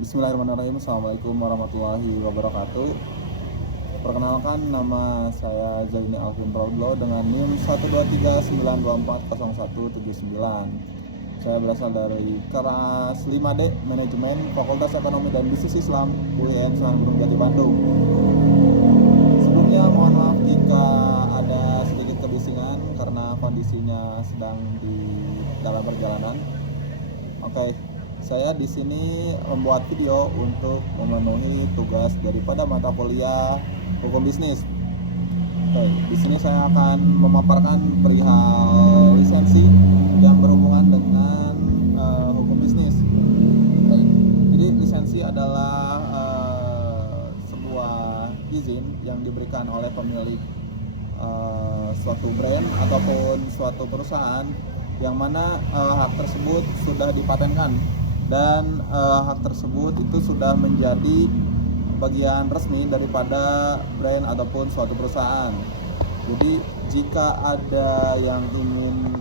Bismillahirrahmanirrahim. Assalamualaikum warahmatullahi wabarakatuh. Perkenalkan, nama saya Zaini Alvin Praudlo dengan NIM 12392400179. Saya berasal dari kelas 5D Manajemen Fakultas Ekonomi dan Bisnis Islam UIN Sunan Gunung Jati Bandung. Sebelumnya mohon maaf jika ada sedikit kebisingan karena kondisinya sedang di dalam perjalanan. Oke, saya di sini membuat video untuk memenuhi tugas daripada mata kuliah hukum bisnis. Oke, di sini saya akan memaparkan perihal lisensi yang berhubungan dengan hukum bisnis. Oke, jadi lisensi adalah sebuah izin yang diberikan oleh pemilik suatu brand ataupun suatu perusahaan yang mana hak tersebut sudah dipatenkan dan hak tersebut itu sudah menjadi bagian resmi daripada brand ataupun suatu perusahaan. Jadi jika ada yang ingin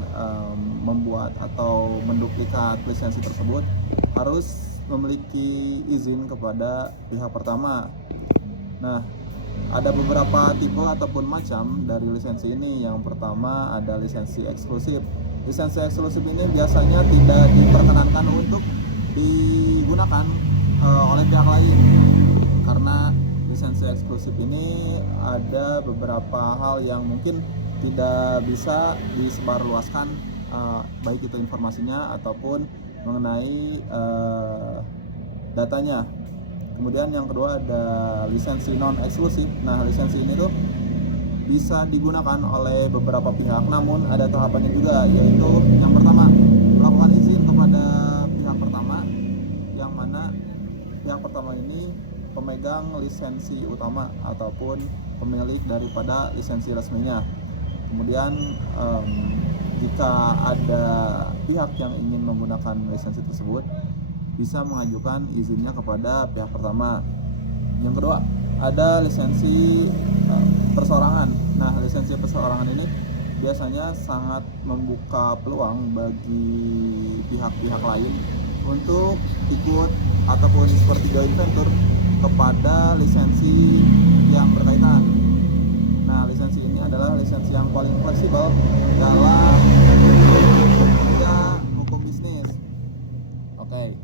membuat atau menduplikat lisensi tersebut harus memiliki izin kepada pihak pertama. Nah, ada beberapa tipe ataupun macam dari lisensi ini. Yang pertama ada lisensi eksklusif. Lisensi eksklusif ini biasanya tidak diperkenankan untuk digunakan oleh pihak lain, karena lisensi eksklusif ini ada beberapa hal yang mungkin tidak bisa disebarluaskan, baik itu informasinya ataupun mengenai datanya. Kemudian yang kedua ada lisensi non eksklusif. Nah, lisensi ini tuh bisa digunakan oleh beberapa pihak, namun ada tahapannya juga, yaitu yang pertama melakukan izin kepada pihak pertama, yang mana pihak pertama ini pemegang lisensi utama ataupun pemilik daripada lisensi resminya. Kemudian jika ada pihak yang ingin menggunakan lisensi tersebut bisa mengajukan izinnya kepada pihak pertama. Yang kedua ada lisensi perseorangan. Nah, lisensi perseorangan ini biasanya sangat membuka peluang bagi pihak-pihak lain untuk ikut ataupun seperti joint venture kepada lisensi yang berkaitan. Nah, lisensi ini adalah lisensi yang paling fleksibel dalam hukum bisnis. Oke.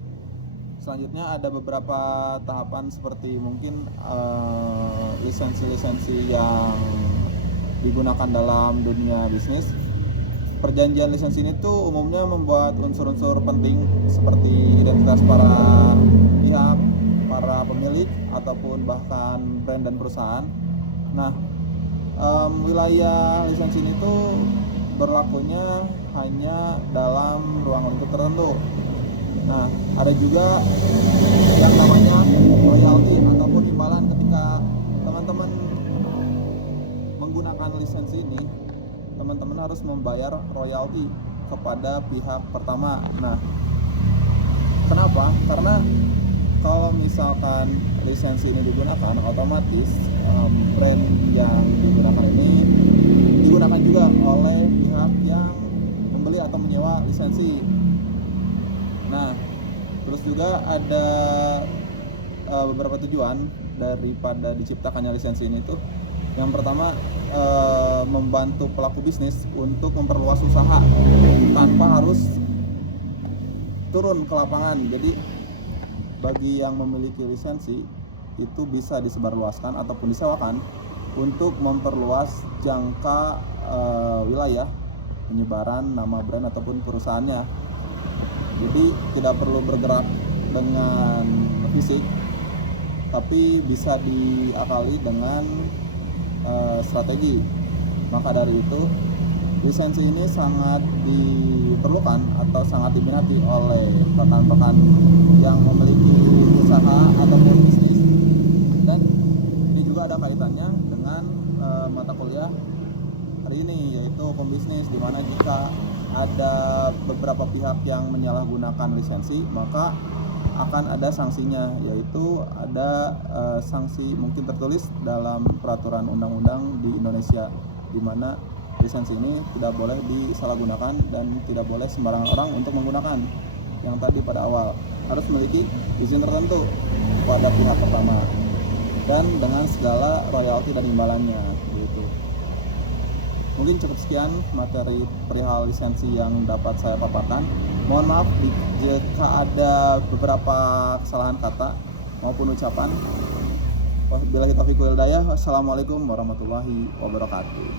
Selanjutnya ada beberapa tahapan seperti mungkin lisensi-lisensi yang digunakan dalam dunia bisnis. Perjanjian lisensi ini tuh umumnya membuat unsur-unsur penting seperti identitas para pihak, para pemilik ataupun bahkan brand dan perusahaan. Nah, wilayah lisensi ini tuh berlakunya hanya dalam ruang lingkup tertentu. Nah, ada juga yang namanya royalti ataupun imbalan ketika teman-teman menggunakan lisensi ini. Teman-teman harus membayar royalti kepada pihak pertama. Nah, kenapa? Karena kalau misalkan lisensi ini digunakan, otomatis brand yang digunakan ini digunakan juga oleh pihak yang membeli atau menyewa lisensi. Nah, terus juga ada beberapa tujuan daripada diciptakannya lisensi ini tuh. Yang pertama, membantu pelaku bisnis untuk memperluas usaha tanpa harus turun ke lapangan. Jadi bagi yang memiliki lisensi itu bisa disebarluaskan ataupun disewakan untuk memperluas jangka wilayah penyebaran nama brand ataupun perusahaannya. Jadi tidak perlu bergerak dengan fisik, tapi bisa diakali dengan strategi. Maka dari itu lisensi ini sangat diperlukan atau sangat diminati oleh rekan-rekan yang memiliki usaha ataupun bisnis. Dan ini juga ada kaitannya dengan mata kuliah hari ini, yaitu hukum bisnis, di mana jika ada beberapa pihak yang menyalahgunakan lisensi, maka akan ada sanksinya, yaitu ada sanksi mungkin tertulis dalam peraturan undang-undang di Indonesia, di mana lisensi ini tidak boleh disalahgunakan dan tidak boleh sembarangan orang untuk menggunakan yang tadi pada awal. harus memiliki izin tertentu pada pihak pertama dan dengan segala royalti dan imbalannya gitu. Mungkin cukup sekian materi perihal lisensi yang dapat saya paparkan. Mohon maaf jika ada beberapa kesalahan kata maupun ucapan. Wabillahi taufiq wal hidayah. Wassalamualaikum warahmatullahi wabarakatuh.